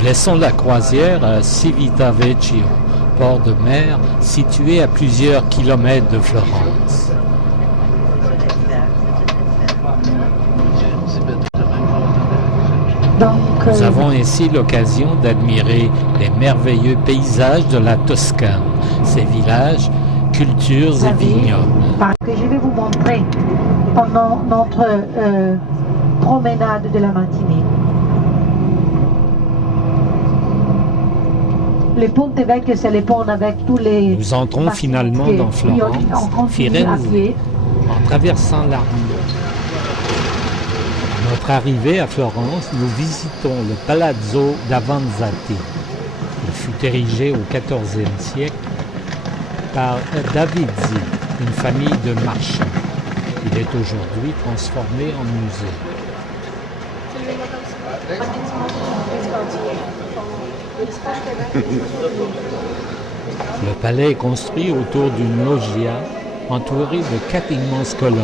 Nous laissons la croisière à Civitavecchio, port de mer situé à plusieurs kilomètres de Florence. Nous avons ainsi l'occasion d'admirer les merveilleux paysages de la Toscane, ses villages, cultures et vignobles. Que je vais vous montrer pendant notre promenade de la matinée. Le Ponte Vecchio, c'est le pont avec tous les... Nous entrons finalement dans Florence, Firenze, en traversant l'Arno. À notre arrivée à Florence, nous visitons le Palazzo d'Avanzati. Il fut érigé au XIVe siècle par Davizi, une famille de marchands. Il est aujourd'hui transformé en musée. Le palais est construit autour d'une loggia entourée de 4 immenses colonnes.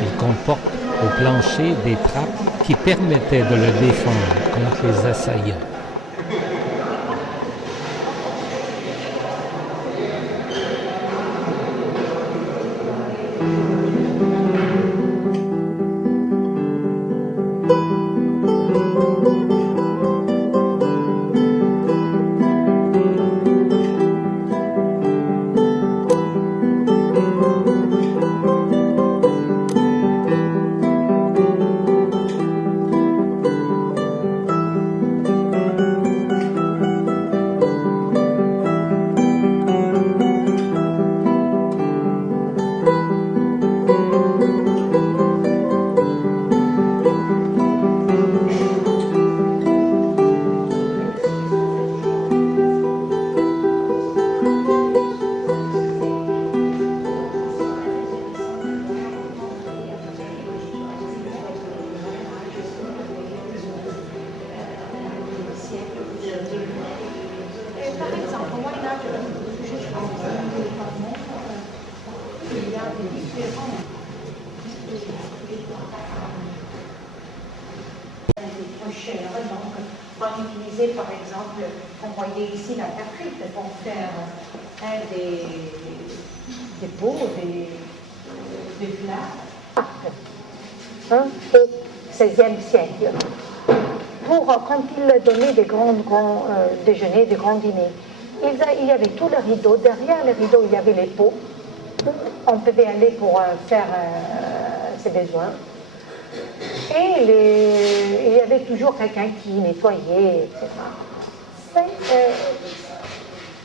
Il comporte au plancher des trappes qui permettaient de le défendre contre les assaillants. On utilisait par exemple, on voyait ici la taprite pour faire des pots, des plats. Au XVIe siècle, quand ils donnaient des grands déjeuners, des grands dîners, il y avait tout le rideau. Derrière le rideau, il y avait les pots où on pouvait aller pour faire ses besoins. Et il y avait toujours quelqu'un qui nettoyait, etc.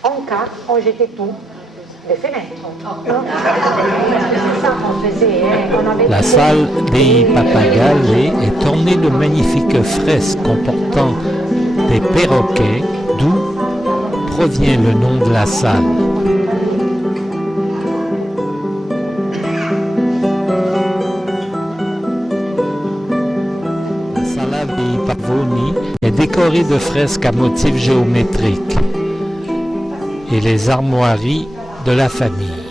En cas, on jetait tout des fenêtres. C'est ça qu'on faisait. La salle dei Pappagalli est ornée de magnifiques fresques comportant des perroquets, d'où provient le nom de la salle. Pavoni est décoré de fresques à motifs géométriques et les armoiries de la famille.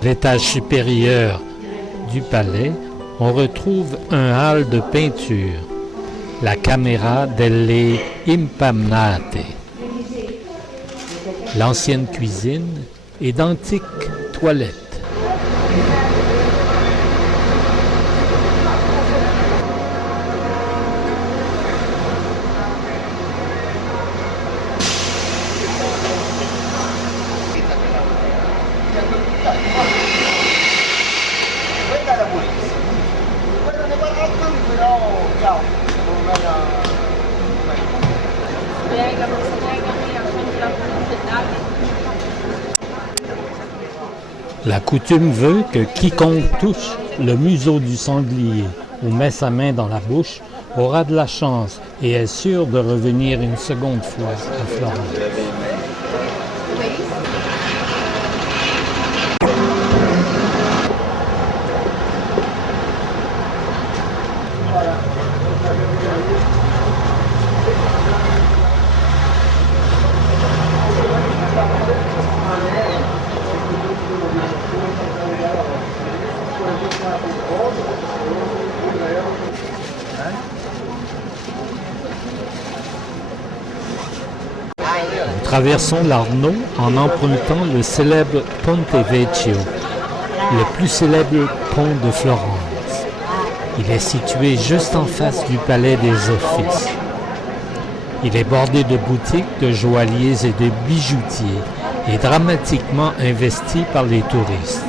À l'étage supérieur du palais, on retrouve un hall de peinture, la Camera delle Impannate, l'ancienne cuisine et d'antiques toilettes. La coutume veut que quiconque touche le museau du sanglier ou met sa main dans la bouche aura de la chance et est sûr de revenir une seconde fois à Florence. traversons l'Arno en empruntant le célèbre Ponte Vecchio, le plus célèbre pont de Florence. Il est situé juste en face du palais des Offices. Il est bordé de boutiques, de joailliers et de bijoutiers et dramatiquement investi par les touristes.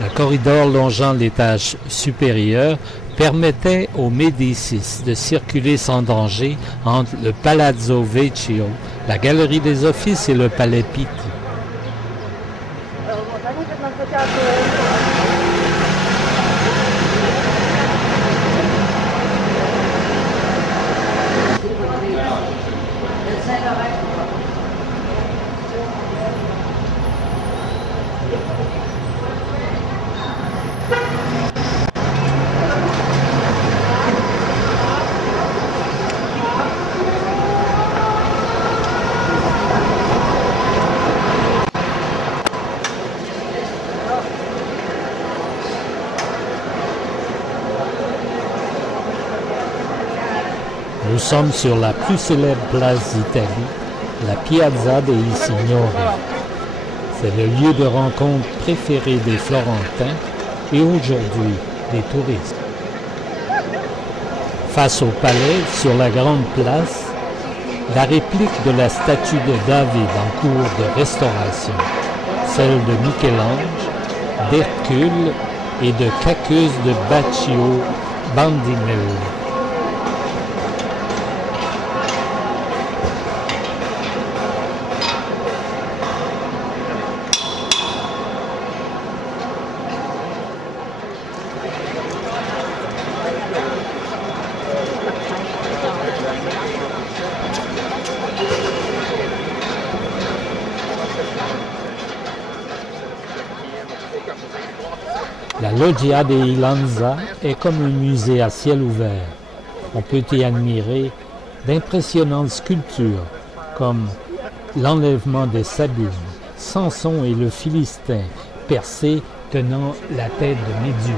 Un corridor longeant l'étage supérieur permettait aux Médicis de circuler sans danger entre le Palazzo Vecchio, la galerie des Offices et le palais Pitti. Nous sommes sur la plus célèbre place d'Italie, la Piazza dei Signori. C'est le lieu de rencontre préféré des Florentins et aujourd'hui des touristes. Face au palais, sur la grande place, la réplique de la statue de David en cours de restauration, celle de Michel-Ange, d'Hercule et de Cacus de Baccio Bandinelli. La Loggia dei Lanza est comme un musée à ciel ouvert. On peut y admirer d'impressionnantes sculptures comme l'enlèvement de Sabine, Samson et le Philistin, Persée tenant la tête de Méduse.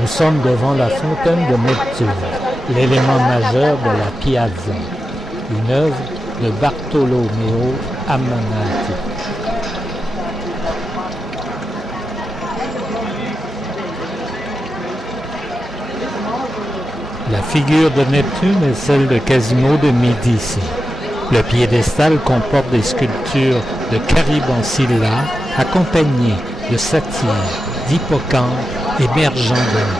Nous sommes devant la fontaine de Neptune, l'élément majeur de la Piazza, une œuvre de Bartolomeo Ammanati. La figure de Neptune est celle de Quasimodo de Médicis. Le piédestal comporte des sculptures de Caribe en Scylla, accompagnées de satyres, d'hippocampes et mergandins.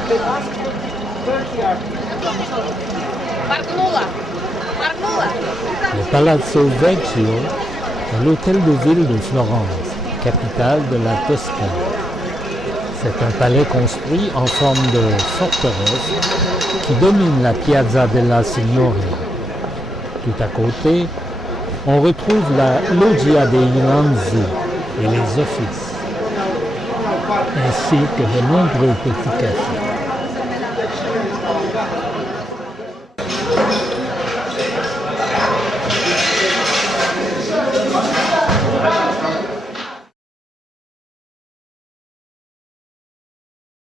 Le Palazzo Vecchio est l'hôtel de ville de Florence, capitale de la Toscane. C'est un palais construit en forme de forteresse qui domine la Piazza della Signoria. Tout à côté, on retrouve la Loggia dei Lanzi et les Offices, ainsi que de nombreux petits cafés.